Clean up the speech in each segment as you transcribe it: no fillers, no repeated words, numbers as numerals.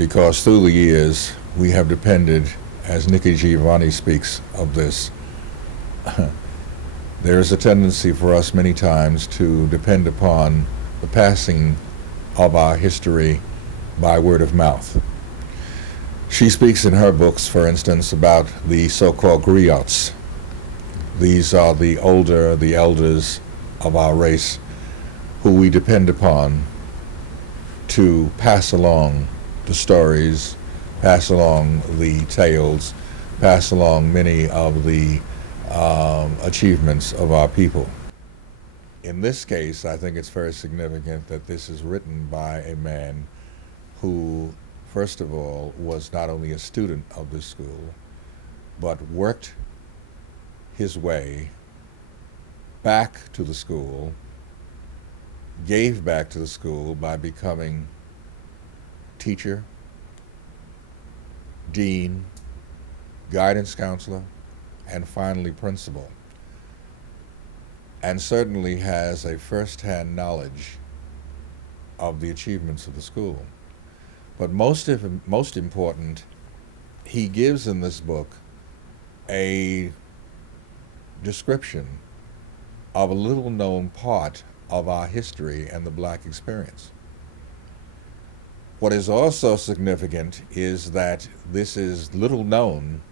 because through the years we have depended, as Nikki G speaks of this, there is a tendency for us many times to depend upon the passing of our history by word of mouth. She speaks in her books, for instance, about the so-called griots. These are the elders of our race who we depend upon to pass along the stories, pass along the tales, pass along many of the achievements of our people. In this case, I think it's very significant that this is written by a man who, first of all, was not only a student of this school, but worked his way back to the school, gave back to the school by becoming teacher, dean, guidance counselor, and finally principal, and certainly has a first-hand knowledge of the achievements of the school. But most important, he gives in this book a description of a little-known part of our history and the black experience. What is also significant is that this is little known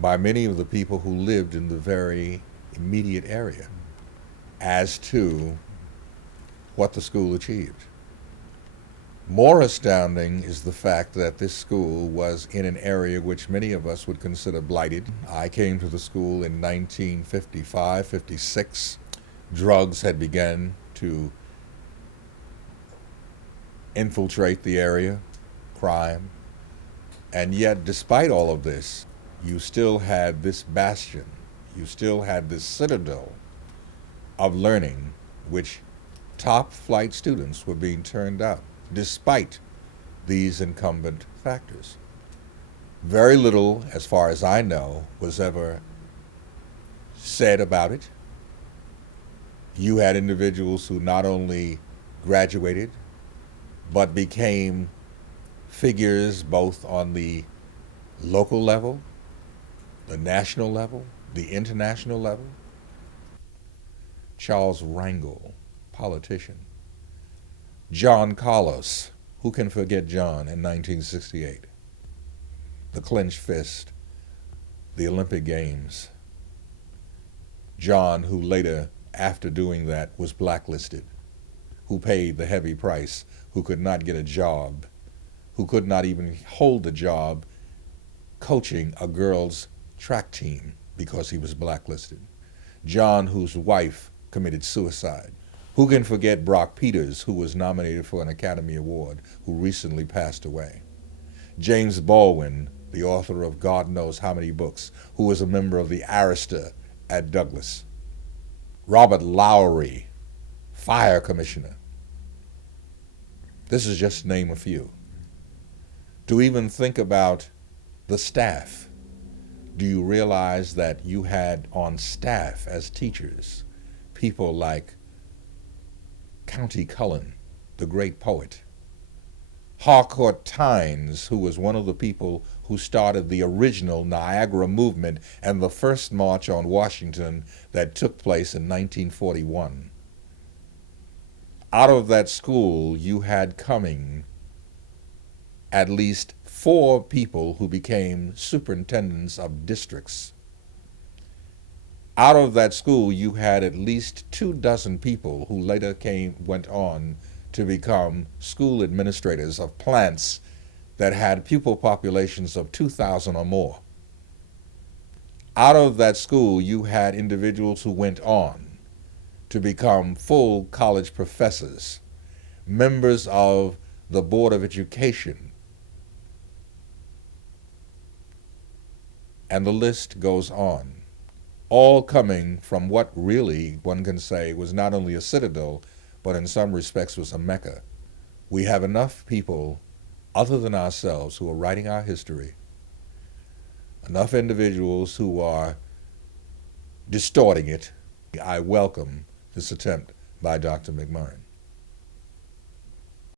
by many of the people who lived in the very immediate area as to what the school achieved. More astounding is the fact that this school was in an area which many of us would consider blighted. I came to the school in 1955, 56. Drugs had begun to infiltrate the area, crime, and yet despite all of this, you still had this bastion, you still had this citadel of learning which top flight students were being turned out despite these incumbent factors. Very little, as far as I know, was ever said about it. You had individuals who not only graduated, but became figures both on the local level, the national level, the international level. Charles Rangel, politician. John Carlos, who can forget John in 1968? The clenched fist, the Olympic Games. John, who later, after doing that, was blacklisted, who paid the heavy price, who could not get a job, who could not even hold a job coaching a girls' track team because he was blacklisted. John, whose wife committed suicide. Who can forget Brock Peters, who was nominated for an Academy Award, who recently passed away? James Baldwin, the author of God knows how many books, who was a member of the Arista at Douglas. Robert Lowry, fire commissioner. This is just to name a few. To even think about the staff, do you realize that you had on staff as teachers people like County Cullen, the great poet, Harcourt Tynes, who was one of the people who started the original Niagara movement and the first march on Washington that took place in 1941. Out of that school, you had coming at least 4 people who became superintendents of districts. Out of that school, you had at least 24 people who later went on to become school administrators of plants that had pupil populations of 2,000 or more. Out of that school, you had individuals who went on to become full college professors, members of the Board of Education, and the list goes on. All coming from what really, one can say, was not only a citadel, but in some respects was a Mecca. We have enough people other than ourselves who are writing our history, enough individuals who are distorting it. I welcome this attempt by Dr. McMurren.